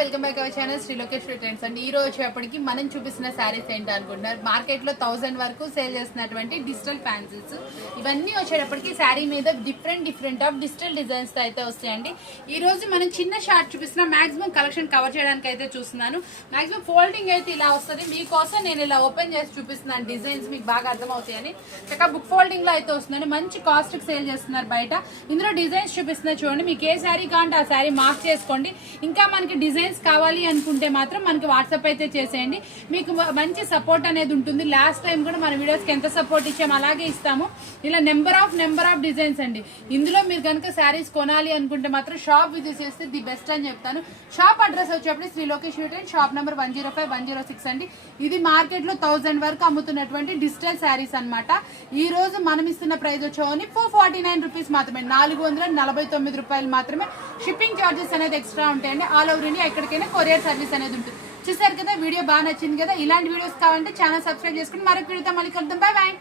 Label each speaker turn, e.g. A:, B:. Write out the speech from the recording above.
A: Welcome back our channel. Shri Lokesh trends అండి ఈ రోజు వచ్చేప్పటికి మనం చూపిస్తున్న శారీస్ ఏంటి అనుకుంటున్నారు మార్కెట్లో థౌసండ్ వరకు సేల్ చేస్తున్నటువంటి డిజిటల్ ఫ్యాన్సీస్. ఇవన్నీ వచ్చేటప్పటికి శారీ మీద different different of digital designs అయితే వస్తాయండి. ఈ రోజు మనం చిన్న షార్ట్ చూపిస్తున్న మాక్సిమం కలెక్షన్ కవర్ చేయడానికి అయితే చూస్తున్నాను. మాక్సిమం ఫోల్డింగ్ అయితే ఇలా వస్తుంది. మీకోసం నేను ఇలా ఓపెన్ చేసి చూపిస్తున్నాను డిజైన్స్. మీకు బాగా అర్థమవుతాయని. చక్కగా బుక్ ఫోల్డింగ్లో అయితే వస్తుందండి మంచి కాస్ట్కి సేల్ చేస్తున్నారు బయట. ఇందులో డిజైన్స్ చూపిస్తున్నా చూడండి. మీకు ఏ శారీ కావాలంటే ఆ శారీ మార్క్ చేసుకోండి. ఇంకా మనకి డిజైన్ డిజైన్స్ కావాలి అనుకుంటే మాత్రం మనకి వాట్సాప్ అయితే చేసేయండి. మీకు మంచి సపోర్ట్ అనేది ఉంటుంది. లాస్ట్ టైం కూడా మన వీడియోస్కి ఎంత సపోర్ట్ ఇచ్చాము అలాగే ఇస్తాము. ఇలా number of number of designs అండి. ఇందులో మీరు కనుక శారీస్ కొనాలి అనుకుంటే మాత్రం షాప్ విజిట్ చేస్తే ది బెస్ట్ అని చెప్తాను. షాప్ అడ్రస్ వచ్చేప్పుడు Shri Lokesh యూటెన్ shop number one zero five one zero six అండి. ఇది మార్కెట్లో థౌజండ్ థౌసండ్ వరకు అమ్ముతున్నటువంటి డిజిటల్ శారీస్ అన్నమాట. ఈ రోజు మనం ఇస్తున్న ప్రైస్ వచ్చేవని ఫోర్ ఫార్టీ నైన్ రూపీస్ మాత్రమే. నాలుగు వందల నలభై తొమ్మిది రూపాయలు మాత్రమే. షిప్పింగ్ చార్జెస్ అనేది ఎక్స్ట్రా ఉంటాయండి. ఆల్ ఓవర్ ఇండియా ఎక్కడికైనా కొరియర్ సర్వీస్ అనేది ఉంటుంది. చూసారు కదా వీడియో బాగా నచ్చింది కదా? ఇలాంటి వీడియోస్ కావాలంటే ఛానల్ సబ్స్క్రైబ్ చేసుకుని మరొక వీడియోతో మళ్ళీ కలుద్దాం. Bye bye